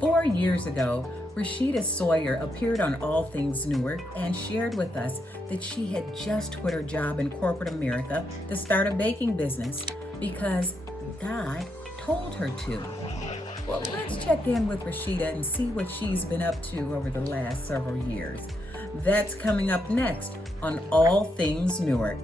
4 years ago, Rashida Sawyer appeared on All Things Newark and shared with us that she had just quit her job in corporate America to start a baking business because God told her to. Well, let's check in with Rashida and see what she's been up to over the last several years. That's coming up next on All Things Newark.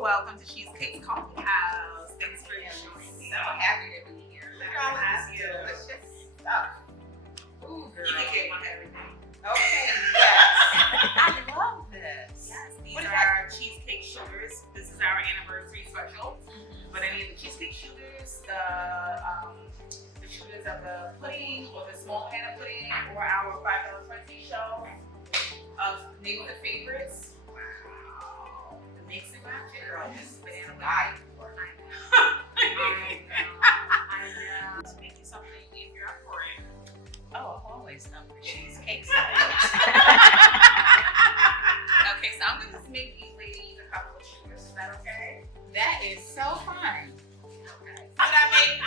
Welcome to Cheesecake CoffeeHouse. Thanks for joining me. So happy to be here. Delicious stuff. Ooh, girl. You can get one everything. Okay, yes. I love this. Yes, these are cheesecake shooters. This is our anniversary special. But any of the cheesecake shooters, the shooters of the pudding or the small pan of pudding or our $5 Frenchie show of neighborhood favorites. Mix and match it, girl. This is banana pie. I know. Let's make you something if you're up for it. Oh, I'm always up for cheesecakes. Okay, so I'm gonna just make these ladies a couple of sugars. Is that okay? That is so fun. Okay. What I make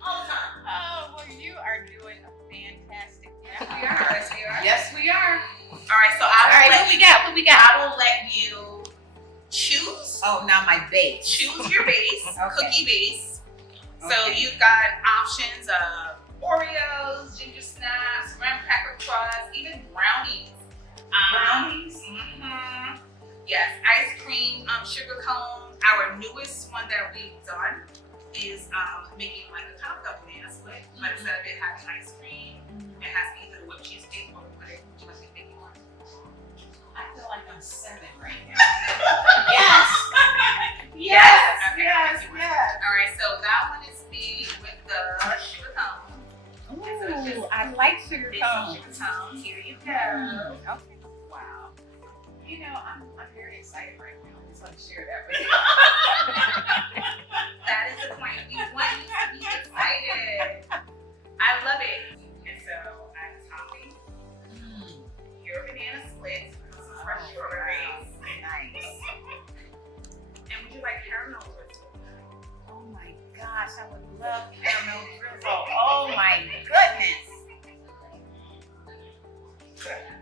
all the time. Oh, well, you are doing a fantastic job. Yes, we are. Yes, we are. All right, so what we got? I will let you choose. Oh, now my base. Choose your base, okay. Cookie base. Okay. So you've got options of Oreos, ginger snaps, graham cracker crust, even brownies. Brownies? Mm-hmm. Yes, ice cream, sugar cone. Our newest one that we've done is making like a kind of a banana split, but instead of it having ice cream, it has either whipped cheesecake or pudding. Which one do you think you want? I feel like I'm 7 right now. Yes! Yes! Okay, yes! All right, so that one is made with the sugar cone. Ooh, I like sugar cone. Sugar cone. Here you go. Okay. Wow. You know, I'm very excited right now. I just want to share that with you. That is the point. We want you to be excited. I love it. And so I'm topping your banana split. Fresh strawberries. Nice. And would you like caramel drizzle? Oh my gosh, I would love caramel drizzle. Oh my goodness.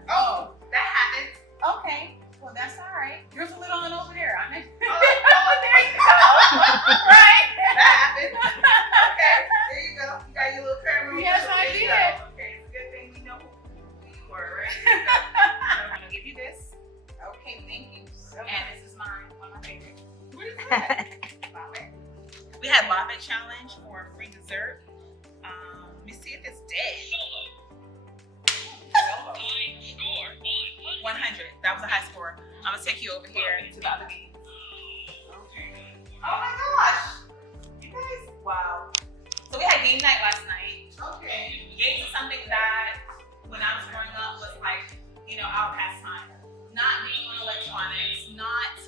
Oh, that happens. Okay, well that's all right. Drizzle it on over there. There you go. Right. That happens. Okay, there you go. You got your little caramel. Yes, I did. Okay, it's a good thing we know who you were, right? I'm gonna give you this. Okay, thank you so much. And this is mine, one of my favorites. What is that? Bobbit. We had Bobbit challenge for free dessert. Let me see if it's dead. Solo. 100. That was a high score. I'm gonna take you over here to the other game. Okay. Oh my gosh. You guys, wow. So we had game night last night. Okay. Games is something that when I was growing up was like, our pastime. Not being on electronics, not,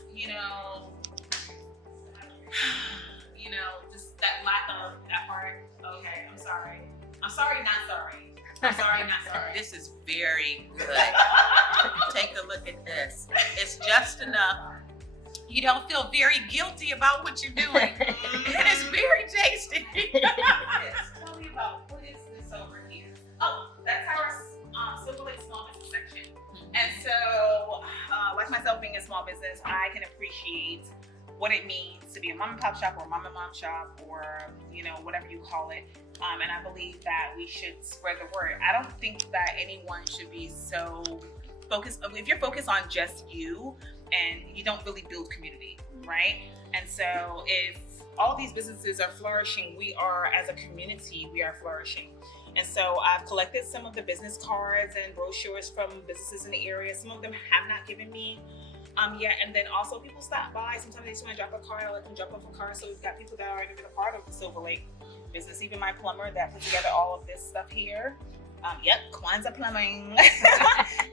just that lack of that part. Okay, I'm sorry. I'm sorry, not sorry. I'm sorry, not sorry. This is very good. Take a look at this. It's just enough. You don't feel very guilty about what you're doing. It is very tasty. Yes. Tell me about what is this over here? Oh, that's our Silver Lake Small Business section. And so, like myself being a small business, I can appreciate what it means to be a mom and pop shop or mom and mom shop or, whatever you call it. And I believe that we should spread the word. I don't think that anyone should be so focused. If you're focused on just you and you don't really build community, right? And so if all these businesses are flourishing, we are, as a community, we are flourishing. And so I've collected some of the business cards and brochures from businesses in the area. Some of them have not given me yet. And then also people stop by. Sometimes they just want to drop a card. I let them drop off a card. So we've got people that are already been a part of the Silver Lake business. Even my plumber that put together all of this stuff here. Yep, Kwanzaa Plumbing.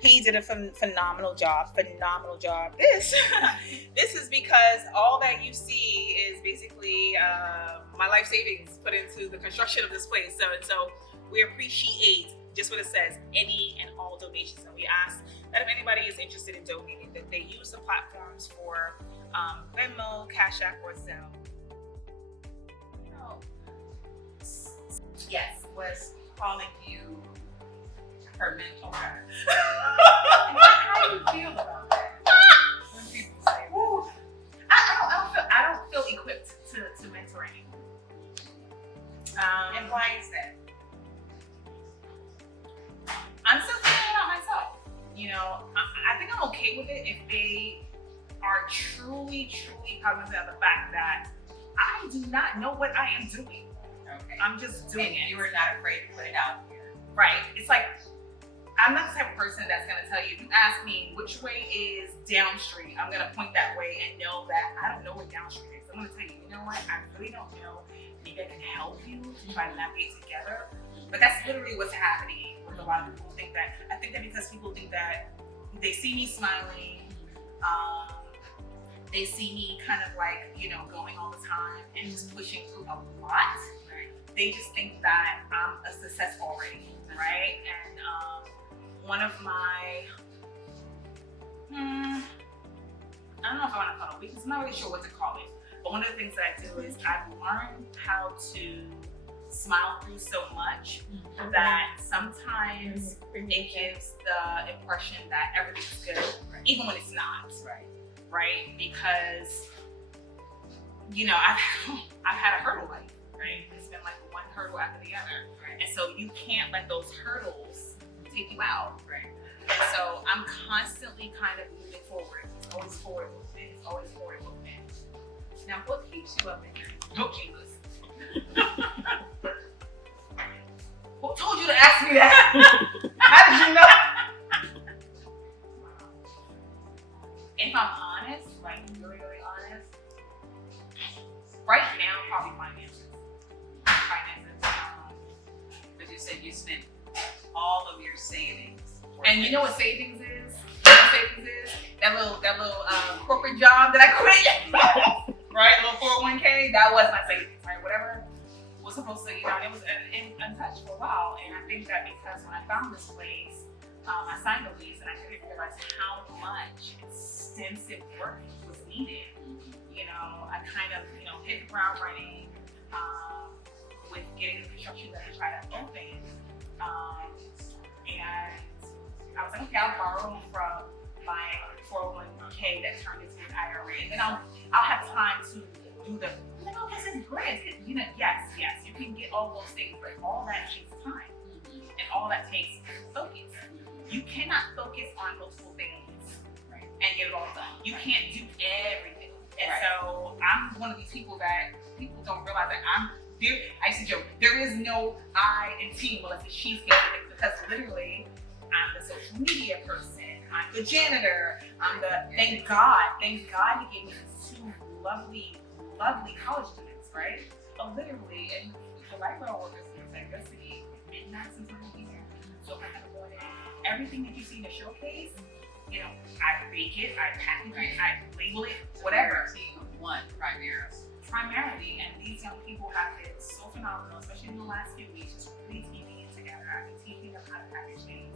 He did a phenomenal job. This is because all that you see is basically my life savings put into the construction of this place. So we appreciate just what it says, any and all donations. And we ask that if anybody is interested in donating, that they use the platforms for Venmo, Cash App, or Zelle. Yes, was calling you her mentor. How do you feel about that? When people say, Ooh, I don't feel equipped to mentor anyone. and why is that? I'm still figuring it out myself. You know, I think I'm okay with it if they are truly cognizant of the fact that I do not know what I am doing. Okay. I'm just doing it. You were not afraid to put it out here. Right. It's like, I'm not the type of person that's going to tell you, if you ask me which way is down street, I'm going to point that way and know that I don't know what down street is. I'm going to tell you, you know what? I really don't know. Maybe I can help you to try to navigate together. But that's literally what's happening with a lot of people who think that. I think that because people think that they see me smiling, they see me kind of like, you know, going all the time and just pushing through a lot. They just think that I'm a success already, right? And one of my, I don't know if I want to call it weakness, I'm not really sure what to call it. But one of the things that I do is I've learned how to smile through so much that sometimes it gives the impression that everything's good, even when it's not. Right? Because, you know, I've had a hurdle life, right? It's been like one hurdle after the other. And so you can't let those hurdles take you out. And so I'm constantly kind of moving forward. It's always forward movement. It's always forward movement. Now, what keeps you up at night? Okay, listen. Who told you to ask me that? How did you know? If I'm honest, like really honest, right now probably finances. But you said you spent all of your savings. And you know what savings is? You know what savings is? That little corporate job that I quit. Right? A little 401k. That was my savings. Right? Whatever was supposed to, you know, it was untouched for a while. And I think that because when I found this place, I signed the lease and I didn't realize how much extensive work was needed. You know, I kind of, you know, hit the ground running with getting the construction that I tried to open. And I was like, okay, I'll borrow from my 401k that turned into an IRA, and then I'll have time to do the, you know, this is great. You know, yes, you can get all those things, but all that takes time, and all that takes focus. You cannot focus on multiple things and get it all done. You can't do everything. And so I'm one of these people that people don't realize that I'm there. I used to joke, there is no I in team unless it's she's getting, because literally I'm the social media person, I'm the janitor, I'm the, thank God he gave me these two lovely college students, right? But literally, and the lifestyle workers expect us to be midnight sometimes here. So I have to go in. Everything that you see in the showcase, you know, I bake it, I package it, I label it, whatever. One Primarily, and these young people have been so phenomenal, especially in the last few weeks, just really teaming it together. I've been teaching them how to package things.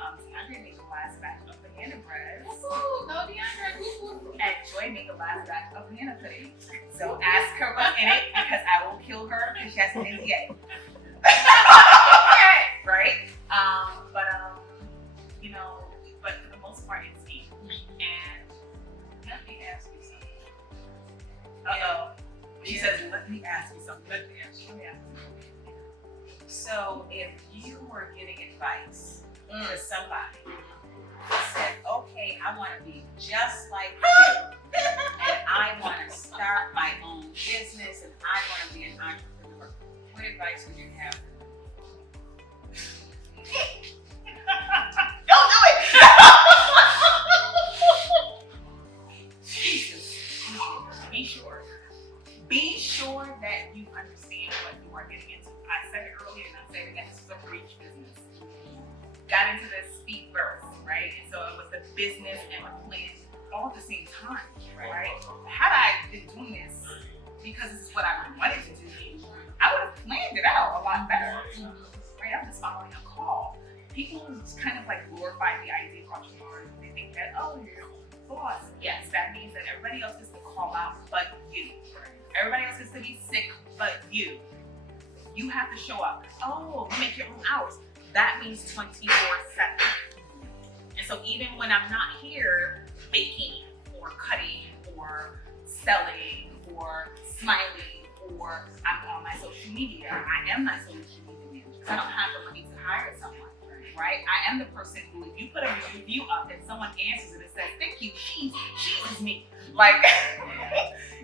DeAndre made the last batch of banana bread. Ooh, go DeAndre. And Joy made the last batch of banana pudding. So ask her what's in it, because I will kill her because she has an NDA. Right? You know, but for the most part, it's me. And Let me ask you something. she says, let me ask you something. Let me ask you. So if you were getting advice to somebody who said, okay, I want to be just like you, and I want to start my own business, and I want to be an entrepreneur, what advice would you have? got into this speed first, right? And so it was the business and the plan all at the same time, right? Had I been doing this because this is what I wanted to do, I would have planned it out a lot better, right? I'm just following a call. People just kind of like glorify the idea of entrepreneurs. They think that, oh, you're your own boss. Yes, that means that everybody else gets to call out but you. Everybody else gets to be sick but you. You have to show up. Oh, you make your own hours. That means 24/7. And so even when I'm not here baking or cutting or selling or smiling or I'm on my social media, I am my social media manager. I don't have the money to hire someone, right? I am the person who, if you put a review up and someone answers it and says, thank you, she is me. Like,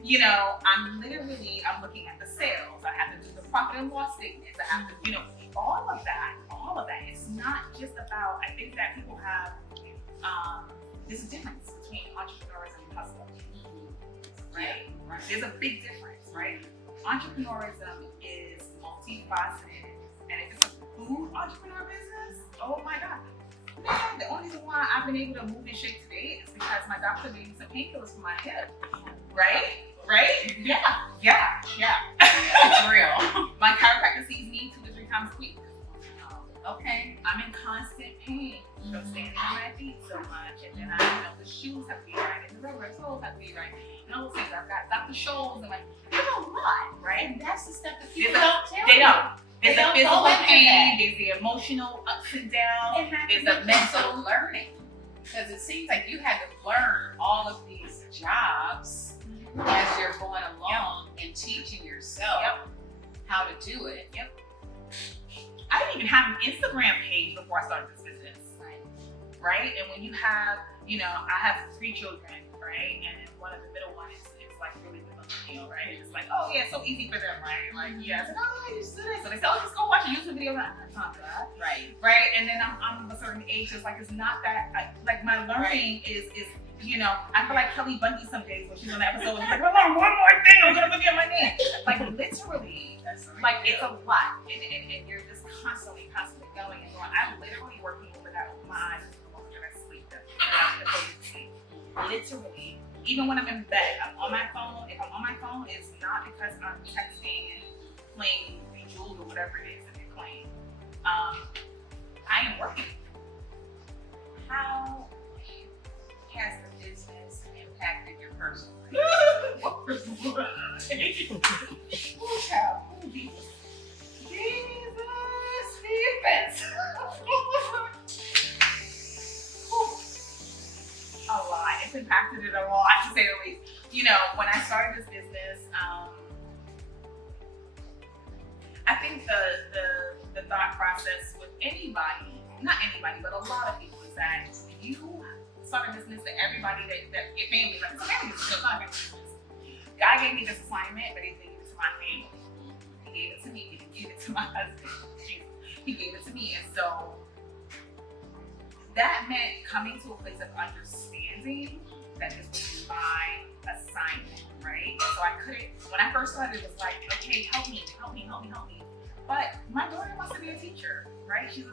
you know, I'm looking at the sales. I have to do the profit and loss statements. I have to, you know, all of that. It's not just about, I think that people have, there's a difference between entrepreneurs and hustlers, right? There's a big difference, right? Entrepreneurism is multifaceted. And if it's a food entrepreneur business, oh my God. Man, the only reason why I've been able to move and shake today is because my doctor gave me some painkillers for my hip, right? Yeah. It's real. My chiropractor sees me 2 to 3 times a week. Okay. I'm in constant pain from standing on my feet so much, and then the shoes have to be right, and the rubber soles have to be right, and all those things. I've got Dr. Scholl's, and like, there's a lot, right? And that's the stuff that people don't tell you. They don't. There's a physical go into pain, that. there's the emotional ups and downs, There's there's a a mental learning. Because it seems like you had to learn all of these jobs as you're going along and teaching yourself how to do it. I didn't even have an Instagram page before I started this business, right? And when you have, I have 3 children, right? And one of the middle ones is like really the millennial, right? And it's like, oh yeah, it's so easy for them, right? Like, yeah, it's like, oh, you do this. So they say, oh, just go watch a YouTube video. I'm not time for that. Right? And then I'm a certain age, it's like, it's not that, like my learning is, I feel like Kelly Bundy some days when she's on the episode, she's like, oh, one more thing, I'm gonna forget my name. Like literally, like it's a lot. And you're just constantly going and going. I'm literally working over that with my eyes and I sleep. Literally, even when I'm in bed, I'm on my phone. If I'm on my phone, it's not because I'm texting and playing Bejeweled or whatever it is that you're playing. I am working. How has the business impacted your personal life? What personal life? Oh, child. Oh, Jesus. Defense. A lot. It's impacted it a lot, to say the least. When I started this business, I think the thought process with anybody, not anybody, but a lot of people is that you start a business that everybody that your family, like, it's a family business, it's not a family business. God gave me this assignment, but he didn't give it to my family. He gave it to me. He didn't give it to my husband. He gave it to me. And so that meant coming to a place of understanding that this was my assignment, right? And so I couldn't, when I first started, it was like, okay, help me. But my daughter wants to be a teacher, right? She's a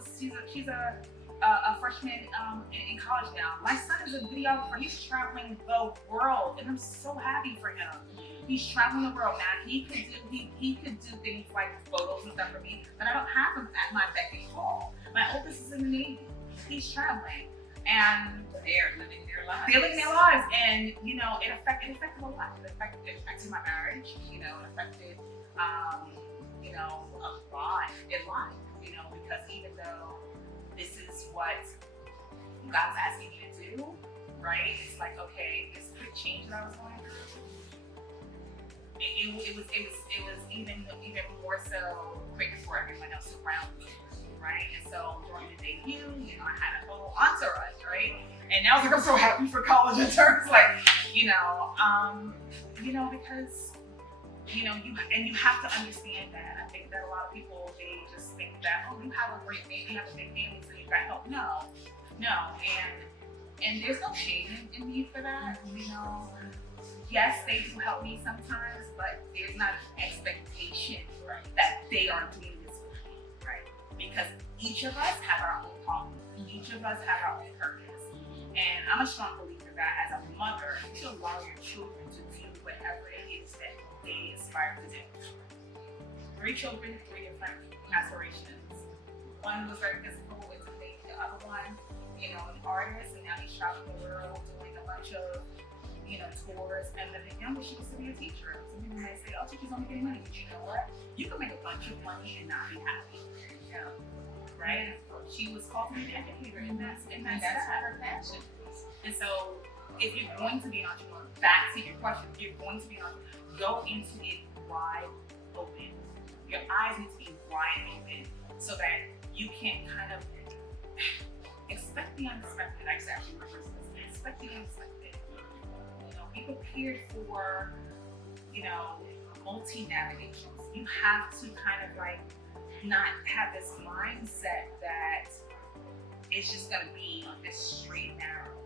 freshman in college now. My son is a videographer. He's traveling the world, and I'm so happy for him. He's traveling the world now. He could do things like photos and stuff for me, but I don't have him at my beck and call. My oldest is in the Navy. He's traveling, and They're living their lives. and it affected a lot. It affected my marriage. It affected a lot in life. Because even though this is what God's asking me to do, right? It's like, okay, this quick change that I was going through. It was even more so quick for everyone else around me, right? And so during the debut, I had a whole entourage, right? And now it's like I'm so happy for college interns, like, because you have to understand that. I think that a lot of people, they just think that, oh, you have a great family, you have a big family, so you got help. No, and there's no shame in me for that. Yes, they do help me sometimes, but there's not an expectation that they are doing this with me, right? Because each of us have our own problems. each of us have our own purpose. And I'm a strong believer that as a mother, you should allow your children to do whatever it is that they aspire to do. 3 children, 3 different aspirations. One was very physical with the other one, you know, an artist, and now he's traveling the world doing a bunch of, you know, tours. And then the youngest, she wants to be a teacher. Some people may say, oh, teachers only getting money, but you know what? You can make a bunch of money and not be happy. Yeah. Right? She was called to be an educator, and that's her passion. And so, if you're going to be an entrepreneur, back to your question, if you're going to be an entrepreneur, go into it wide open. Your eyes need to be wide open so that you can kind of expect the unexpected. I actually reverse this. Expect the unexpected. You know, be prepared for, you know, multi-navigations. You have to kind of like not have this mindset that it's just gonna be this straight arrow.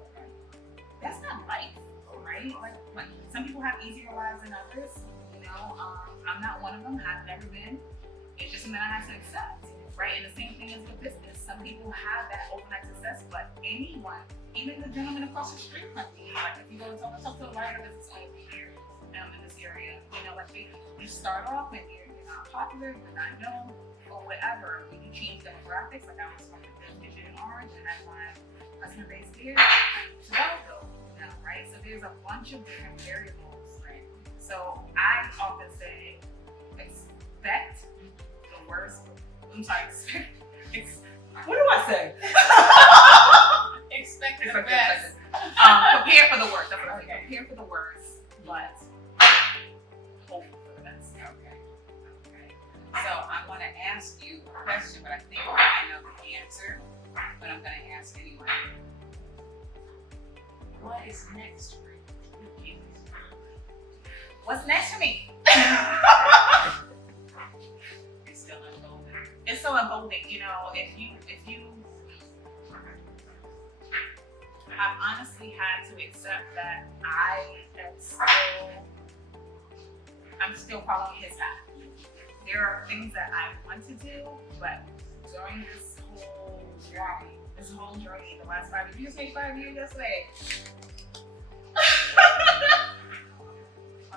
That's not life, right? Like some people have easier lives than others. You know, I'm not one of them. I've never been. It's just something I have to accept, right? And the same thing is with business. Some people have that overnight success, but anyone, even the gentleman across the street from me, like if you go and talk to a writer business owner here in this area, you know, like you start off and you're not popular, you're not known, or whatever. When you change demographics, like I was talking to Vision and Orange, and had my customer base here, Toronto, you know, right? So there's a bunch of different variables, right? So I often say, expect the worst. I'm sorry, what do I say? Expect the best. Prepare for the worst. That's what I say. Prepare for the worst, but hope for the best. Okay. So I want to ask you a question, but I think I know the answer, but I'm going to ask anyway. What is next for you? What's next for me? It's still unfolding. It's so unfolding, you know. If you, I've honestly had to accept that I'm still following his path. There are things that I want to do, but during this whole journey, the last 5 years, you just made 5 years yesterday.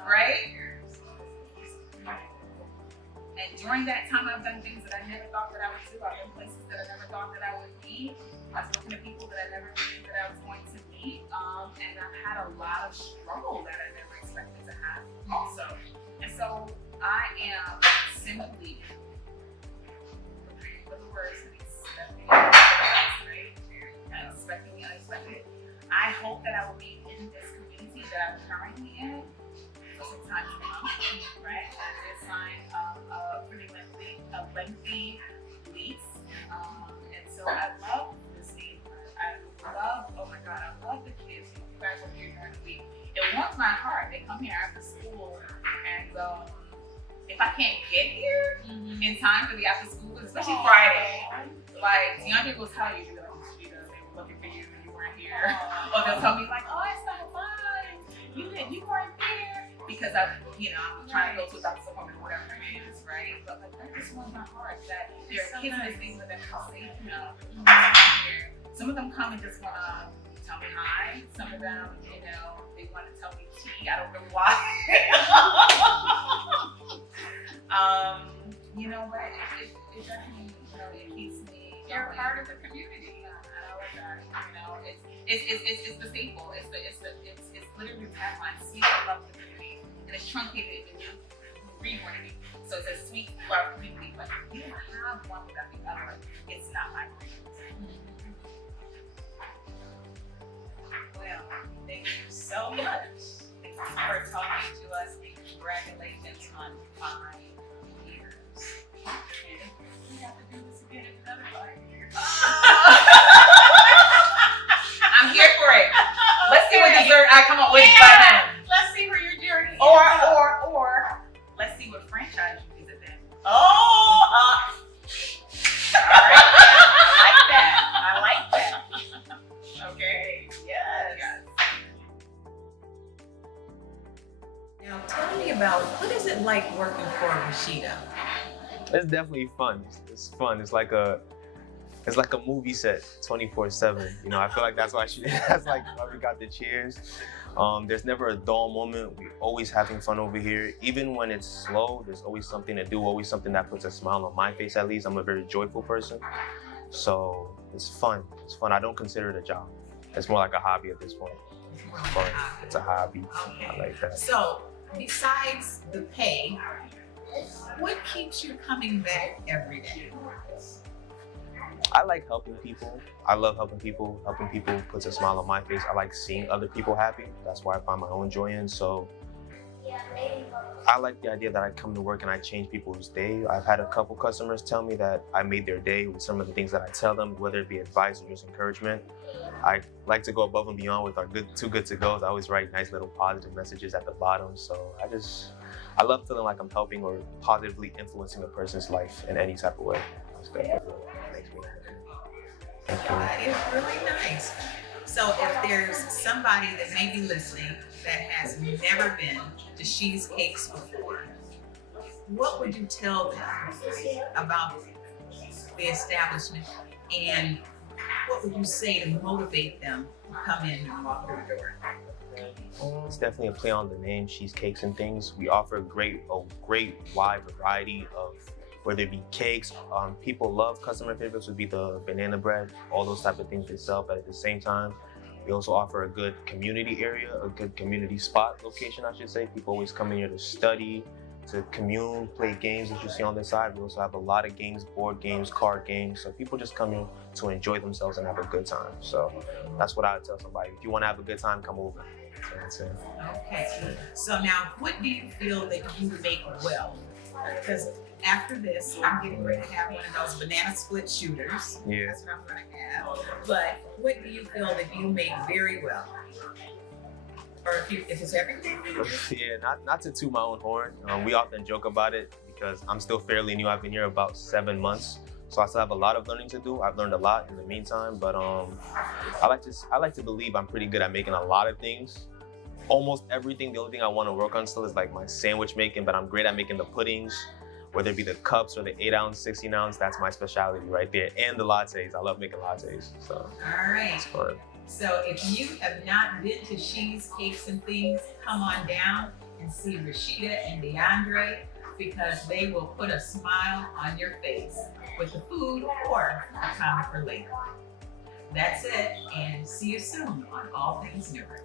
Right? And during that time, I've done things that I never thought that I would do. I've been places that I never thought that I would be. I've spoken to people that I never believed that I was going to meet. And I've had a lot of struggle that I never expected to have also. And so I am simply preparing for the worst and expecting the best, right? And expecting the unexpected. I hope that I will be in this community that I'm currently in for some time to come, right? I did sign a pretty lengthy lease. And so I love this neighborhood. Oh my God, I love the kids. You guys are here during the week. It warms my heart. They come here after school, and if I can't get here in time for the after school, especially Friday, like DeAndre will tell you, like, Rashida, they were looking for you and you weren't here. Or they'll tell me like, oh, it's not fine. You weren't there. Because I'm trying to go to a doctor's appointment or whatever it is, right? But like that just warms my heart that there are kids in this neighborhood that feel safe enough. Some of them come and just wanna tell me hi. Some of them, they want to tell me tea. I don't know why. But it definitely, it keeps me. You're a part of the community. Yeah, I love that. It's the staple. It's literally the tagline. Sweet love the community, and it's truncated in you rewording. So it says sweet love community, but you don't have one without the other. It's not my Well, thank you so much for talking to us. Congratulations on 5 years. And we have to do this again in another 5 years. I'm here for it. Let's see what dessert I come up with by then. Let's see where your journey is. Or let's see what franchise you visit then. All right. I like that. Okay. Yes. Now, tell me about what is it like working for Rashida? It's definitely fun. It's fun. It's like a it's like a movie set 24/7. You know, I feel like that's why that's like why we got the chairs. There's never a dull moment. We're always having fun over here. Even when it's slow, there's always something to do, always something that puts a smile on my face at least. I'm a very joyful person. So it's fun. It's fun. I don't consider it a job. It's more like a hobby at this point. It's fun. It's a hobby. Okay. I like that. So, besides the pay, what keeps you coming back every day? I like helping people. I love helping people. Helping people puts a smile on my face. I like seeing other people happy. That's why I find my own joy in. So I like the idea that I come to work and I change people's day. I've had a couple customers tell me that I made their day with some of the things that I tell them, whether it be advice or just encouragement. I like to go above and beyond with our too good to goes. I always write nice little positive messages at the bottom. So I love feeling like I'm helping or positively influencing a person's life in any type of way. That makes me happy. Thank you. That is really nice. So if there's somebody that may be listening that has never been to Cheesecakes before, what would you tell them about the establishment, and what would you say to motivate them to come in and walk through the door? It's definitely a play on the name, Cheesecakes and Things. We offer a great wide variety of, whether it be cakes. People love customer favorites would be the banana bread, all those type of things they sell. But at the same time, we also offer a good community area, a good community spot location, I should say. People always come in here to study, to commune, play games that you see on this side. We also have a lot of games, board games, card games. So people just come in to enjoy themselves and have a good time. So that's what I would tell somebody. If you want to have a good time, come over. So that's it. Okay. So now, what do you feel that you make well? Because after this, I'm getting ready to have one of those banana split shooters. Yeah. That's what I'm going to have. But what do you feel that you make very well? Or if it's everything? Yeah, not to toot my own horn. We often joke about it because I'm still fairly new. I've been here about 7 months, so I still have a lot of learning to do. I've learned a lot in the meantime, but I like to believe I'm pretty good at making a lot of things. Almost everything. The only thing I want to work on still is like my sandwich making, but I'm great at making the puddings, whether it be the cups or the 8-ounce, 16-ounce. That's my specialty right there. And the lattes. I love making lattes. So All right. it's fun. So if you have not been to Cheesecakes and Things, come on down and see Rashida and DeAndre, because they will put a smile on your face with the food or a comic relief. That's it, and see you soon on All Things Newark.